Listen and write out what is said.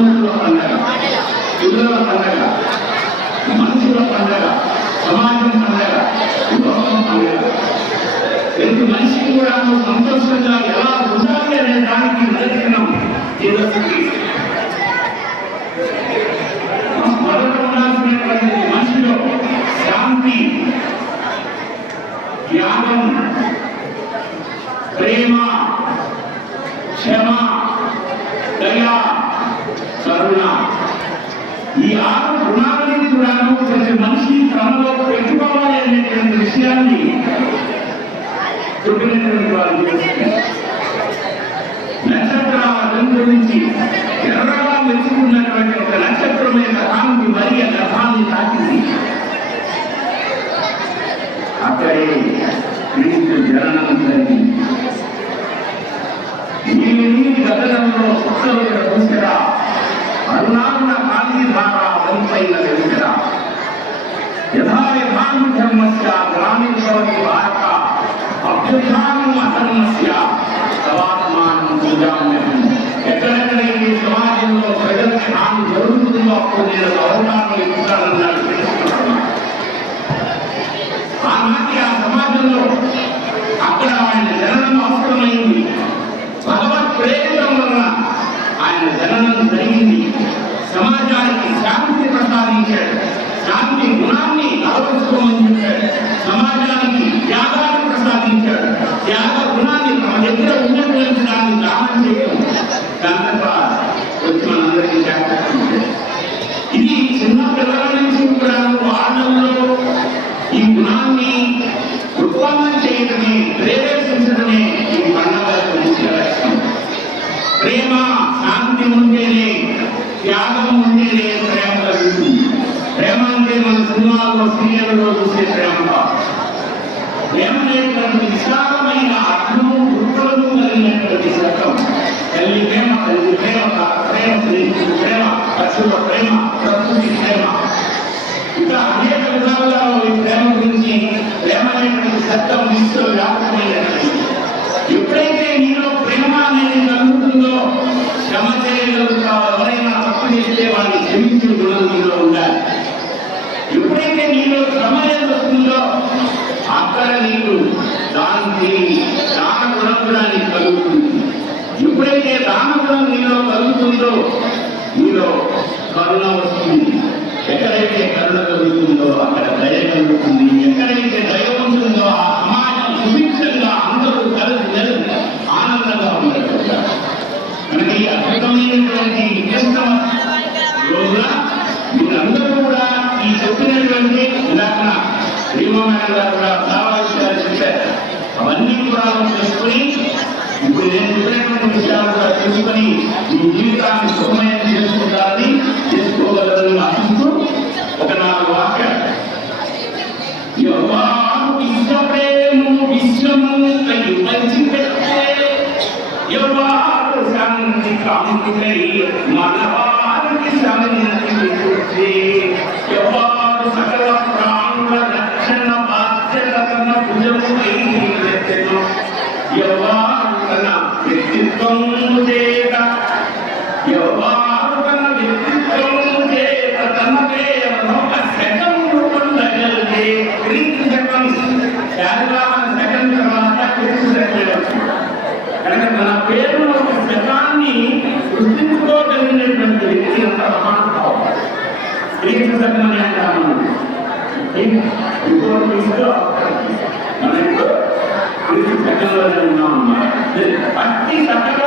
భూముల పండగ, పిల్లల పండగ, మనుషుల పండగ, సమాజం పండగ, లోకం పండగ. ప్రతి మనిషికి కూడా సంతోషంగా ఎలా ఉండాలి అనే దానికి నిదర్శనం జీసస్కి. మొదట ఉండాల్సినటువంటి మనిషిలో శాంతి, త్యాగం, ప్రేమ, క్షమ, దయ, కరుణ, ఈ 6 గుణాలని కూడా ప్రతి మనిషి తనలో పెట్టుకోవాలి అనేటువంటి విషయాన్ని చెప్పినటువంటి వారు. నక్షత్రాల వెలుగు నుంచి ఎర్రగా మెచ్చుకున్నటువంటి ఒక నక్షత్రం యొక్క కాంతి మరి ఆ గర్భాన్ని తాకింది. అక్కడే క్రీస్తు జననం జరిగింది. నీలి గగనంలో ఉత్సవ దూసరా, అరుణారుణ కాంతి ద్వారా వంపైన వెలుసరా, యథా యథాను ధర్మస్య గ్రామీణ భవతి భారత అభ్యుత్థానం అధర్మస్య సవాత్మానం పూజామ్యహం. ఎక్కడెక్కడైతే సమాజంలో ప్రజలకి హాని జరుగుతుందో అప్పుడు నేను అవగాహన ఇస్తానన్నాడు. ఆనాటి ఆ సమాజంలో అక్కడ ఆయన జననం అవసరమైంది. భగవత్ ప్రేరితం వలన ఆయన జననం జరిగింది. సమాజానికి శాంతి ప్రసాదించాడు, శాంతి గుణాన్ని అలవరుచుకోమని చెప్పాడు. సమాజానికి త్యాగాన్ని ప్రసాదించాడు, త్యాగ గుణాన్ని తమ దగ్గర ఉన్నటువంటి దాన్ని దానం చేయడం దాంతో వచ్చి మనందరికీ జాగ్రత్త. ఇది చిన్న పిల్లల నుంచి కూడా ఆటల్లో ఈ గుణాన్ని ఉత్పన్నం చేయడమే, ప్రేరేపించడమే ఈ పండుగ ముఖ్య లక్ష్యం. ప్రేమ, శాంతి ఉంటేనే, త్యాగం ఉంటేనే ప్రేమ కలుగుతుంది. ప్రేమ అంటే మన సినిమాల్లో సీరియల్లో చూసే ప్రేమ కాదు. ప్రేమ అనేటువంటి విశాలమైన అర్థము, వృత్తులను కలిగినటువంటి శబ్దం. తల్లి ప్రేమ, తల్లి ప్రేమ, ప్రేమ, స్నేహితుడు ప్రేమ, పశువుల ప్రేమ, ప్రకృతి ప్రేమ, ఇంకా అనేక విధాలుగా ఈ ప్రేమ గురించి ప్రేమ అనేటువంటి శబ్దం విశ్వవ్యాపకమైనటువంటి. ఎప్పుడైతే నీలో ప్రేమ అనేది కలుగుతుందో క్షమ చేయగలుగుతావు. ఎవరైనా తప్పు చేస్తే వాడిని క్షమించే గుణం నీలో ఉండాలి. ఎప్పుడైతే నీలో శ్రమ వస్తుందో అక్కడ నీకు దాన గుణం కూడా నీకు కలుగుతుంది. ఎప్పుడైతే దాన గుణం నీలో కలుగుతుందో నీలో కరుణ వస్తుంది. ఎక్కడైతే కరుణ కలుగుతుందో అక్కడ దయ కలుగుతుంది. ఎక్కడైతే దయ ఉంటుందో ఆ సమాజం సుభిక్షంగా అందరూ కలిసి ఆనందంగా ఉండగలుగుతారు. మనకి అద్భుతమైనటువంటి రోజున మీరందరూ కూడా ఈ చెప్పినటువంటి ఇందాక శ్రీమోహన్ గారు కూడా చాలా విషయాలు చెప్పారు. అవన్నీ కూడా చేసుకుని ఇప్పుడు నేను చెప్పినటువంటి విషయాలు కూడా తెలుసుకొని మీ జీవితాన్ని సుఖమయం చేసుకుంటారని, చేసుకోగలరని ఆశిస్తూ ఒక 4 వాక్యాలు. యవ్వాను విశ్వప్రేము విశ్వము కై పంచిపెట్టే, యవ్వాను శాంతి కాంతికై మనవారికి శాంతి కూర్చే, యవ్వాను సకల ప్రాణుల రక్షణ బాధ్యతన భుజముపై ఎత్తెను, యవ్వాను తన వ్యక్తిత్వము చేత, యవ్వాను తన వ్యక్తిత్వము చేత తన పేరును ఒక శకమును పొందగలిగే. క్రీస్తు శకం శారీరమైన శకం తర్వాత క్రీస్తు శకం కనుక తన పేరును ఒక శకాన్ని సృష్టించుకోగలిగినటువంటి వ్యక్తి అంత మహానుభావం. క్రీస్తు శకం అని అంటాము. ఇప్పుడు మనం ఇప్పుడు క్రీస్తు శకంలోనే ఉన్నాం అన్నమాట. అట్టి శకం